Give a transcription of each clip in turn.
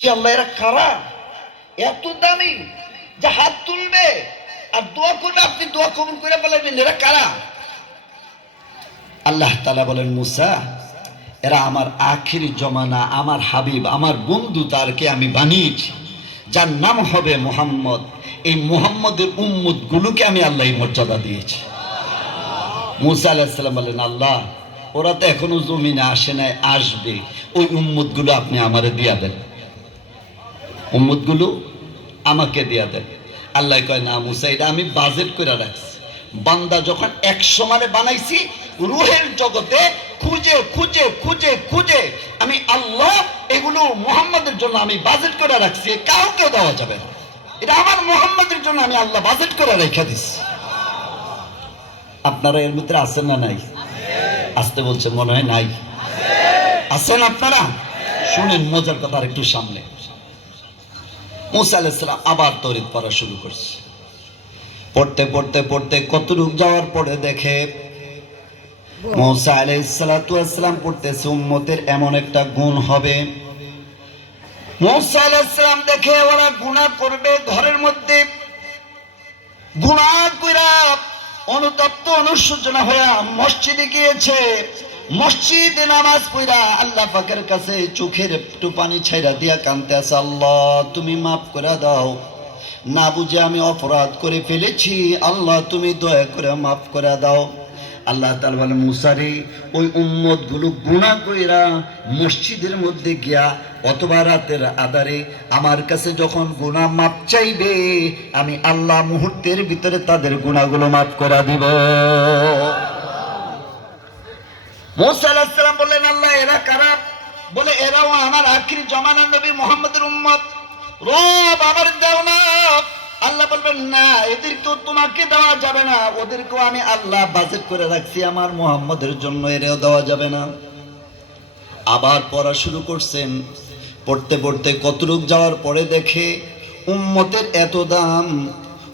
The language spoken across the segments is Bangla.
কারা? এত দামি, যে হাত তুলবে। আর দোয়া করবে আপনি দোয়া কবুল করে বলবেন এরা কারা? আল্লাহ তালা বলেন, মুসা, এরা আমার আখিরি জমানা, আমার হাবিব, আমার বন্ধু তারকে আমি বানিয়েছি। যার নাম হবে মোহাম্মদ। এই মোহাম্মদের উম্মুদ গুলোকে আমি আল্লাহ মর্যাদা দিয়েছি। মুসা আলাহিসাল্লাম বলেন, আল্লাহ, ওরা তো এখনও জমিনে আসে নাই, আসবে। ওই উম্মুদগুলো আপনি আমারে দিয়া দেন। উম্মুদগুলো আমাকে দিয়া দেন আল্লাহ কয়, না মুসা, এটা আমি বাজেট করে রাখছি। বান্দা যখন একশো মানে বানাইছি, রুহের জগতে খুঁজে খুঁজে খুঁজে খুঁজে, আমি আল্লাহ এগুলো মোহাম্মদের জন্য আমি বাজেট করে রাখছি কাউকে দেওয়া যাবে না। এটা আমার মোহাম্মদের জন্য আমি আল্লাহ বাজেট করে রেখে দিছি। আপনারা এর ভিতরে আছেন না নাই? আসতে বলছে, মনে হয় নাই। আছেন আপনারা? শুনেন, মজার কথা আর একটু সামনে। মুসা আলাইসালাম আবার তরিত পড়া শুরু করছে। পড়তে পড়তে পড়তে কতটুক যাওয়ার পরে দেখে মৌসা আলাইসালাম পড়তেছে, উম্মতের এমন একটা গুণ হবে। মৌসা আলাইসালাম দেখে ওরা গুণা করবে ঘরের মধ্যে। গুণা কইরা অনুতপ্ত অনুসূচনা হইয়া মসজিদে গিয়েছে। মসজিদে নামাজ পড়া আল্লাহ পাকের কাছে চোখের একটু পানি ছাইরা দিয়া কানতে আছে, আল্লাহ, তুমি মাফ করে দাও। না বুঝে আমি অপরাধ করে ফেলেছি। আল্লাহ, তুমি দয়া করে মাফ করে দাও। আল্লাহ তাআলা বলে মুসারি ওই উম্মতগুলো গুণা কইরা মসজিদের মধ্যে গিয়া অথবা রাতের আধারে আমার কাছে যখন গুণা মাপ চাইবে, আমি আল্লাহ মুহূর্তের ভিতরে তাদের গুণাগুলো মাফ করে দিব। মোসা আলাহিসাল্লাম বললেন, আল্লাহ, এরা কারা? বলে, এরাও আমার আখির জমানার নবী মোহাম্মদের উম্মত। রব আমার দেও না। আল্লাহ বলবেন, না এদেরকেও তোমাকে দেওয়া যাবে না। ওদেরকেও আমি আল্লাহ বাজেট করে রাখছি, আমার মোহাম্মদের জন্য এরেও দেওয়া যাবে না। আবার পড়া শুরু করছেন। পড়তে পড়তে কতটুক যাওয়ার পরে দেখে উম্মতের এত দাম।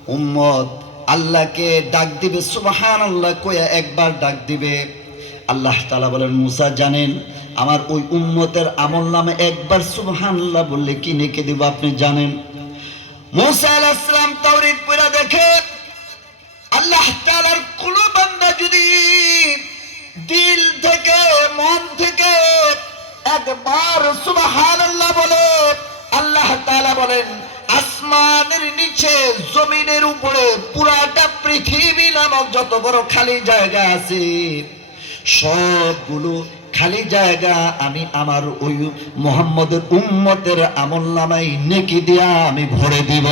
উম্মত আল্লাহকে ডাক দিবে সুবাহান আল্লাহ কয়া একবার ডাক দিবে। আল্লাহ তালা বলেন, মুসা, জানেন আমার ওই উম্মতের আমল নামে একবার সুবহান আল্লাহ বললে কি নেকে দিব আপনি জানেন? মুসা দেখে, আল্লাহ কোন বান্দা যদি দিল থেকে, মন থেকে একবার সুবহানাল্লাহ বলে, আল্লাহ তাআলা বলেন, আসমানের নিচে, জমিনের উপরে পুরাটা পৃথিবী নামক যত বড় খালি জায়গা আছে সবগুলো খালি জায়গা আমি আমার ওই মোহাম্মদের উম্মতের আমল নামাই নেকি দিয়া আমি ভরে দিব।